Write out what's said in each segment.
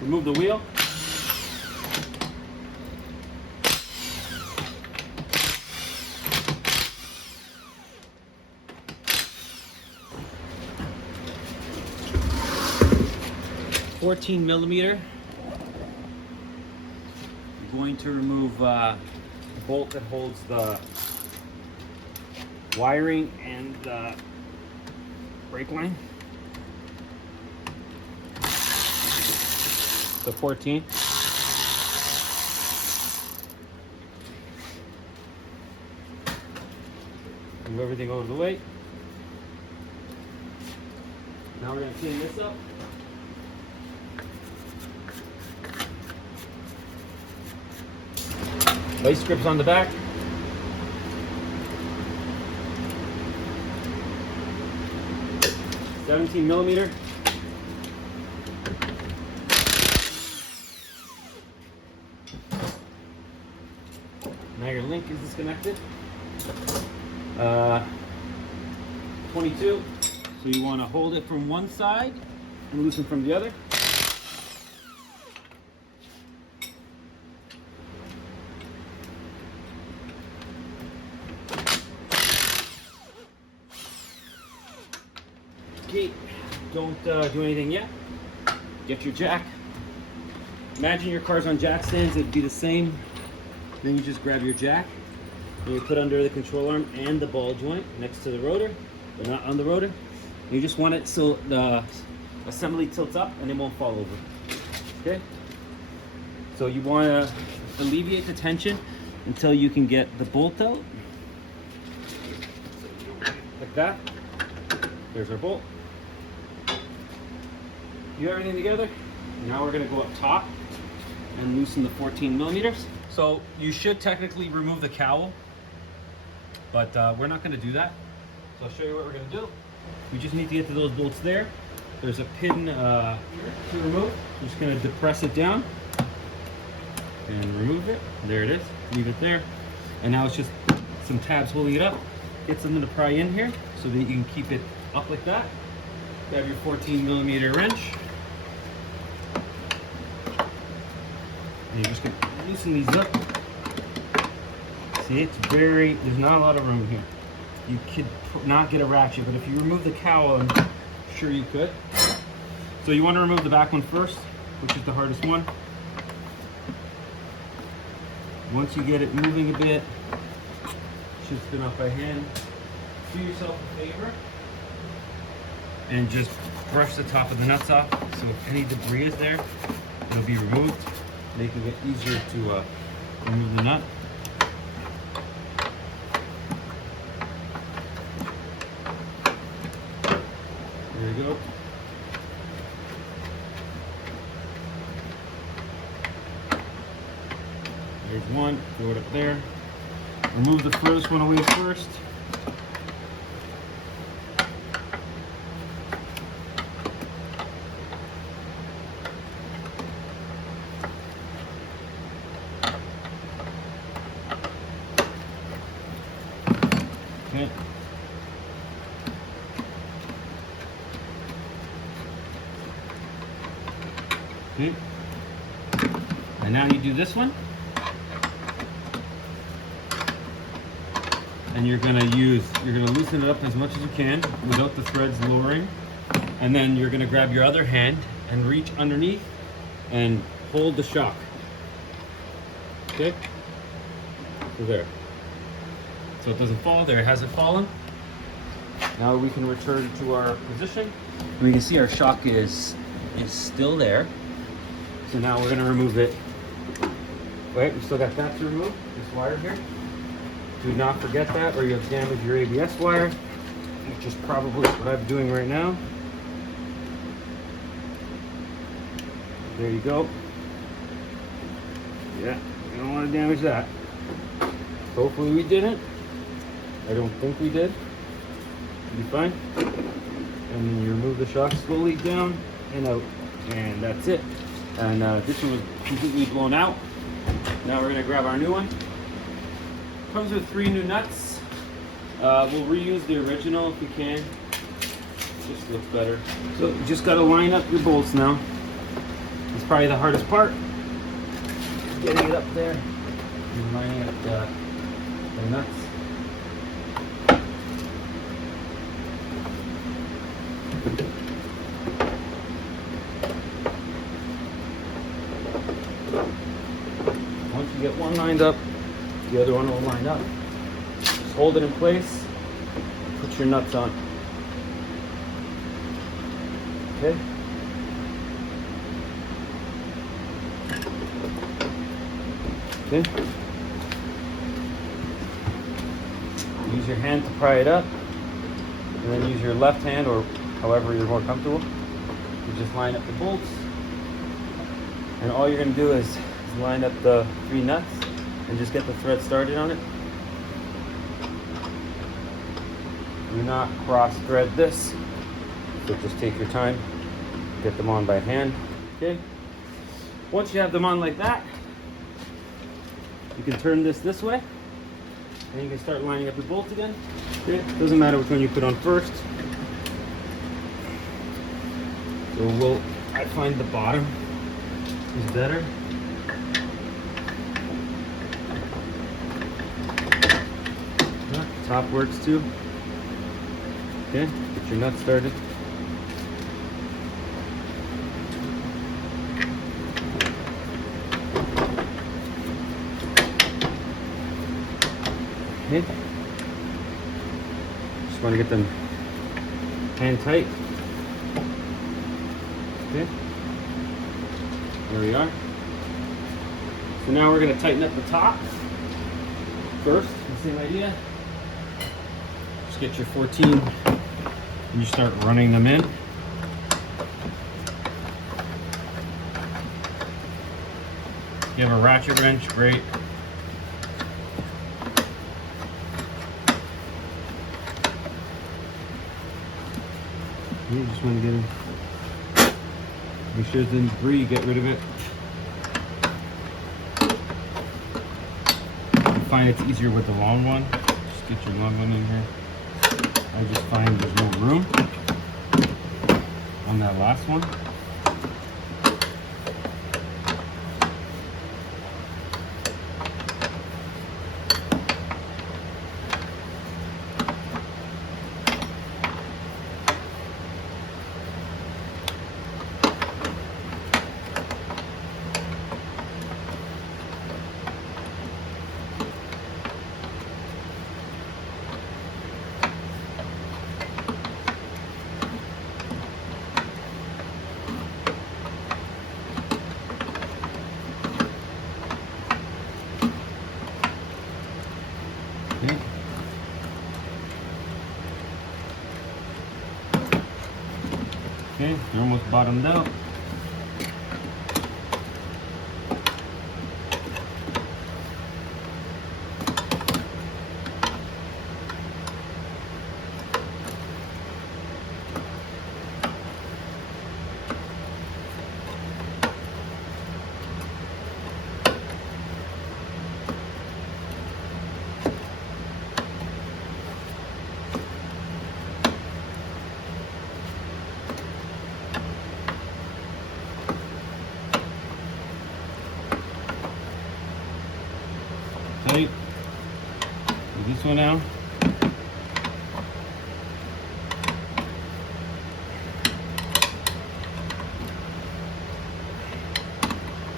Remove the wheel. $14mm. I'm going to remove the bolt that holds the wiring and the brake line. So 14. Move everything over the way. Now we're going to clean this up. Vice grips on the back. $17mm. Now your link is disconnected. 22. So you want to hold it from one side and loosen from the other. Okay, don't do anything yet. Get your jack. Imagine your car's on jack stands, it'd be the same. Then you just grab your jack and you put under the control arm and the ball joint next to the rotor, but not on the rotor. You just want it so the assembly tilts up and it won't fall over. Okay? So you want to alleviate the tension until you can get the bolt out. Like that. There's our bolt. You have everything together. Now we're going to go up top and loosen the 14mm. So you should technically remove the cowl, but we're not going to do that. So I'll show you what we're going to do. We just need to get to those bolts there. There's a pin here to remove. I'm just going to depress it down and remove it. There it is. Leave it there. And now it's just some tabs holding it up. Get something to pry in here so that you can keep it up like that. Grab your 14mm wrench. And you're just going to loosen these up. See, there's not a lot of room here. You could not get a ratchet, but if you remove the cowl, I'm sure you could. So you want to remove the back one first, which is the hardest one. Once you get it moving a bit, should spin off by hand. Do yourself a favor and just brush the top of the nuts off, so if any debris is there, it'll be removed, making it easier to remove the nut. There you go. There's one, throw it up there. Remove the furthest one away first. Okay. Okay. And now you do this one. And you're gonna loosen it up as much as you can without the threads lowering. And then you're gonna grab your other hand and reach underneath and hold the shock. Okay? So there. So it doesn't fall there, it hasn't fallen. Now we can return to our position. And we can see our shock is still there. So now we're gonna remove it. Wait, we still got that to remove, this wire here. Do not forget that or you'll damage your ABS wire, which is probably what I'm doing right now. There you go. Yeah, you don't want to damage that. Hopefully we didn't. I don't think we did. Should be fine. And then you remove the shock slowly down and out. And that's it. And this one was completely blown out. Now we're going to grab our new one. Comes with 3 new nuts. We'll reuse the original if we can. Just looks better. So you just got to line up your bolts now. It's probably the hardest part. Getting it up there and lining up the nuts. Once you get one lined up, the other one will line up. Just hold it in place, put your nuts on. Okay? Okay. Use your hand to pry it up, and then use your left hand, or however you're more comfortable. You just line up the bolts, and all you're going to do is line up the 3 nuts and just get the thread started on it. Do not cross thread this, so just take your time, get them on by hand. Okay. Once you have them on like that, you can turn this way, and you can start lining up your bolts again. Okay. Doesn't matter which one you put on first. So I find the bottom is better. Top works too. Okay, get your nuts started. Okay. Just want to get them hand tight. Okay. There we are. So now we're going to tighten up the top. First, the same idea. Just get your 14 and you start running them in. If you have a ratchet wrench, great. You just want to get it. Make sure it's in debris, get rid of it. I find it's easier with the long one. Just get your long one in here. I just find there's no room on that last one. Okay, they're almost bottomed out. Tight. Get this one out.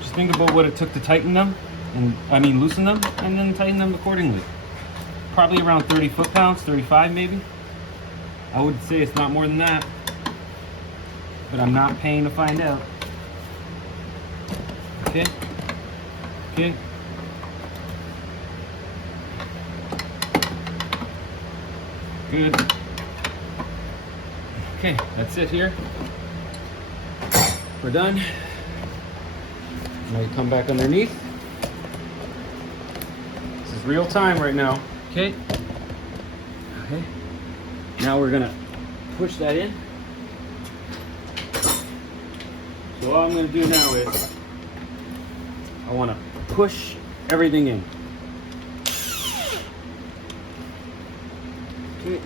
Just think about what it took to tighten them, and loosen them, and then tighten them accordingly. Probably around 30 foot-pounds, 35 maybe. I would say it's not more than that, but I'm not paying to find out. Okay. Okay. Good. Okay, that's it here. We're done. Now you come back underneath. This is real time right now. Okay. Okay. Now we're gonna push that in. So all I'm gonna do now is I wanna push everything in. Okay.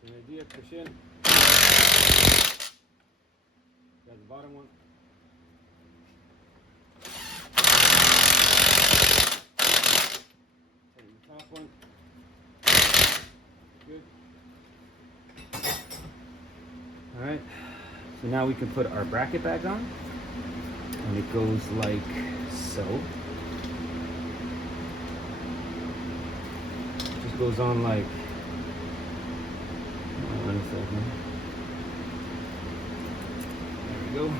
Same idea, push in. Grab the bottom one. Tighten the top one. Good. Alright, so now we can put our bracket back on. And it goes like so. Just goes on like, hold on a second. There we go.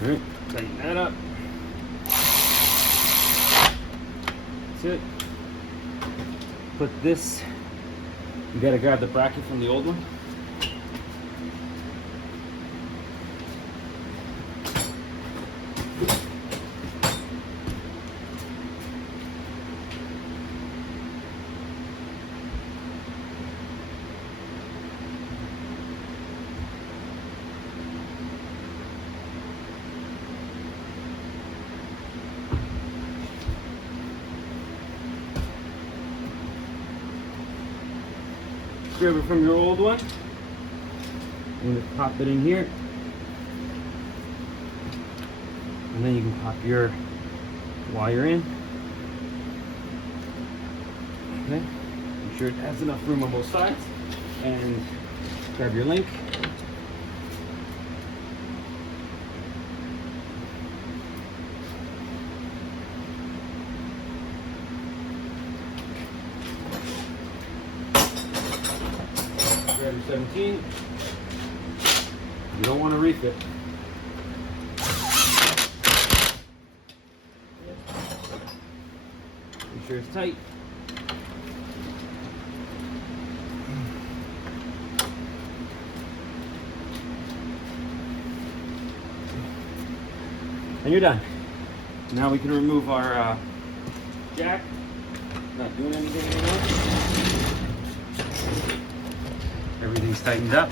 All right, tighten that up. That's it. Put this, you gotta grab the bracket from the old one. Grab it from your old one. And just pop it in here. And then you can pop your wire in. Okay. Make sure it has enough room on both sides. And grab your link. Grab your 17. You don't want to refit. Make sure it's tight. And you're done. Now we can remove our jack. Not doing anything anymore. Everything's tightened up.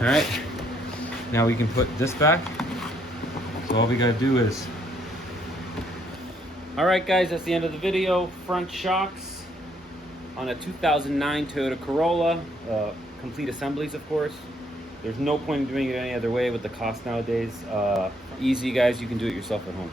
All right, now we can put this back. So all we gotta do is, all right guys, that's the end of the video. Front shocks on a 2009 Toyota Corolla, complete assemblies of course. There's no point in doing it any other way with the cost nowadays. Easy guys, you can do it yourself at home.